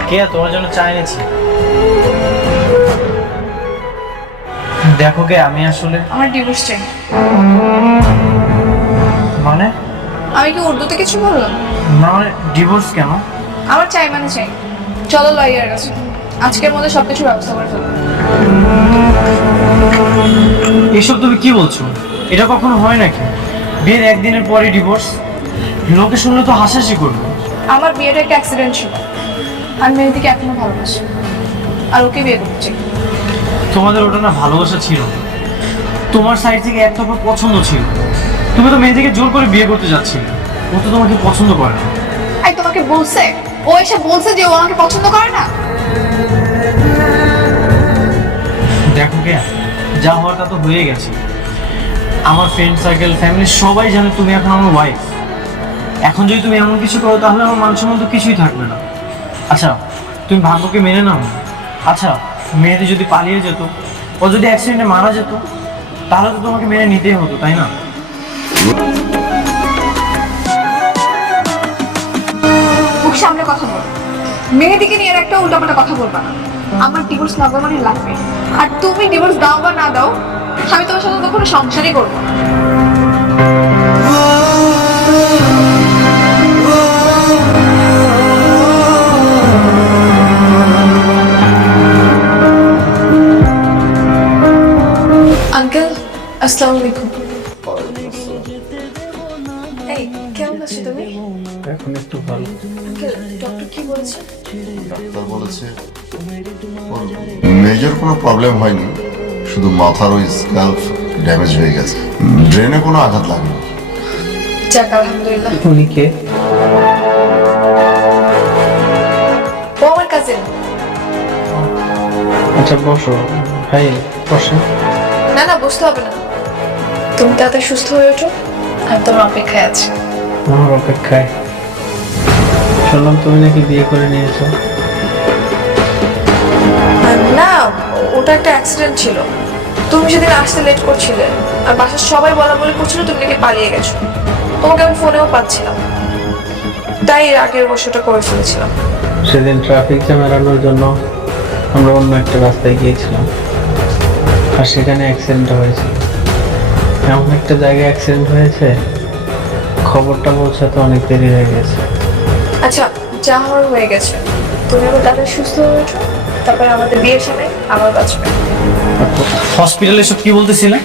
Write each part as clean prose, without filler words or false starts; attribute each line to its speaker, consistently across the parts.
Speaker 1: কে তোমার জন্য চা এনেছি। দেখো কে আমি আসলে
Speaker 2: আমার ডিভোর্স চাই।
Speaker 1: মানে
Speaker 2: আমি কি উর্দুতে কিছু বললাম?
Speaker 1: না মানে ডিভোর্স কেন?
Speaker 2: আমার চাই মানে চাই। চলো লয়ারের কাছে, আজকের মধ্যে সবকিছু ব্যবস্থা করে ফেলবো।
Speaker 1: এসব তুমি কি বলছো? এটা কখনো হয় নাকি? বিয়ের একদিনের পরে ডিভোর্স? লোকে শুনলে তো হাসাহাসি করবে।
Speaker 2: আমার বিয়েটা একটা অ্যাক্সিডেন্ট ছিল। আমি মেহেদিকে এখনো ভালোবাসি, আর ওকে বিয়ে করতে চাই।
Speaker 1: তোমাদের ওটা না ভালোবাসা ছিল না, তোমার সাইড থেকে একতরফা পছন্দ ছিল। তুমি তো মেয়েদিকে জোর করে বিয়ে করতে যাচ্ছিলে। ও তো তোমাকে পছন্দ করে না।
Speaker 2: আই তোমাকে বলছে, ও এসে বলছে যে ও আমাকে পছন্দ করে না।
Speaker 1: দেখো কে, যা হওয়ার তা তো হয়ে গেছে। আমার ফ্রেন্ড সার্কেল, ফ্যামিলি সবাই জানে তুমি এখন আমার ওয়াইফ। এখন যদি তুমি এমন কিছু করো তাহলে আমার মান সম্মান তো কিছুই থাকবে না। আচ্ছা তুমি ভাগ্যকে মেনে নাও। আচ্ছা মেয়েদের যদি পালিয়ে যেত, ও যদি অ্যাক্সিডেন্টে মারা যেত, তাহলে তো তোমাকে মেনে নিতেই হতো, তাই না?
Speaker 2: মুখ সামনে কথা বল। মেহেদিকে নিয়ে একটা উল্টাপাল্টা কথা বলবা না। আমার ডিভোর্স লাগবে মানে লাগবে। আর তুমি ডিভোর্স দাও বা না দাও, আমি তোমার সাথে কখনো সংসারই করবো না। আঙ্কেল আসসালামু আলাইকুম। এই কেমন আছো তুমি?
Speaker 1: এখন একটু ভালো।
Speaker 2: আঙ্কেল ডক্টর কি বলেছে?
Speaker 3: ডাক্তার বলেছে ওর মেজর কোনো প্রবলেম হয়নি, শুধু মাথার ওই স্ক্যাল্প ড্যামেজ হয়ে গেছে, ব্রেনে কোনো আঘাত লাগেনি।
Speaker 2: যাক আলহামদুলিল্লাহ।
Speaker 1: উনি কে?
Speaker 2: ও আমার কাজিন।
Speaker 1: আচ্ছা বসো ভাই, বসেন।
Speaker 2: না না বুঝতে হবে না, তুমি তাড়াতাড়ি সুস্থ হয়ে ওঠো, আমি তোমার অপেক্ষায় আছি।
Speaker 1: আমার অপেক্ষায়? শুনলাম তুমি নাকি বিয়ে করে নিয়েছো।
Speaker 2: আর না, ওটা একটা অ্যাক্সিডেন্ট ছিল। তুমি সেদিন আসতে লেট করছিলে, আর বাসার সবাই বলা বলি করছিল তুমি নাকি পালিয়ে গেছো। তোমাকে আমি ফোনেও পাচ্ছিলাম, তাই এর আগের বছরটা করে ফেলেছিলাম।
Speaker 1: সেদিন ট্রাফিক জ্যাম এড়ানোর জন্য আমরা অন্য একটা রাস্তায় গিয়েছিলাম, আর সেখানে অ্যাক্সিডেন্ট হয়েছে। এমন একটা জায়গায় অ্যাক্সিডেন্ট হয়েছে, খবরটা পৌঁছাতে অনেক দেরি হয়ে গেছে।
Speaker 2: আচ্ছা যা হওয়ার হয়ে গেছে, তুমি আবার তাড়াতাড়ি সুস্থ হয়ে ওঠো, তারপরে আমাদের বিয়ের সময় আবার বাঁচবে।
Speaker 1: হসপিটালে সব কি বলতেছিলে?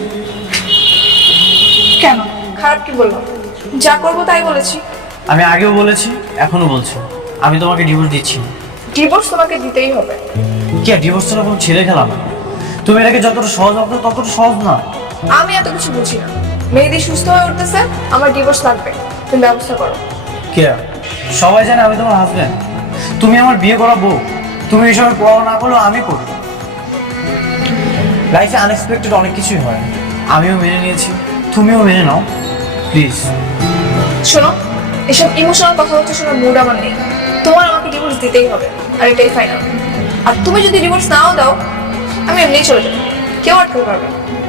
Speaker 2: কেন খারাপ কি বললাম? যা করবো তাই বলেছি।
Speaker 1: আমি আগেও বলেছি, এখনো বলছি, আমি তোমাকে ডিভোর্স দিচ্ছি না।
Speaker 2: ডিভোর্স তোমাকে দিতেই হবে।
Speaker 1: কি আর ডিভোর্স তো কোনো ছেলে খেলা না। তুমি এটাকে যতটা সহজ ভাবছো ততটা সহজ না।
Speaker 2: আমি এত কিছু বুঝি না। মেহেদি সুস্থ হয়ে উঠতেছে, আমার ডিভোর্স লাগবে, তুমি ব্যবস্থা করো।
Speaker 1: কে? সবাই জানে আমি তোমার হাজব্যান্ড, তুমি আমার বিয়ে করা বউ। তুমি এসবের পড়া না করলেও আমি করি। লাইফে আনএক্সপেক্টেড অনেক কিছুই হয়, আমিও মেনে নিয়েছি, তুমিও মেনে নাও প্লিজ।
Speaker 2: শোনো, এসব ইমোশনাল কথাবার্তা শোনার মুড আমার নেই। তোমার আমাকে ডিভোর্স দিতেই হবে, আর এটাই ফাইনাল। আর তুমি যদি ডিভোর্স নাও দাও, আমি এমনিই চলে যাবো, কেউ আটকে পারবে না।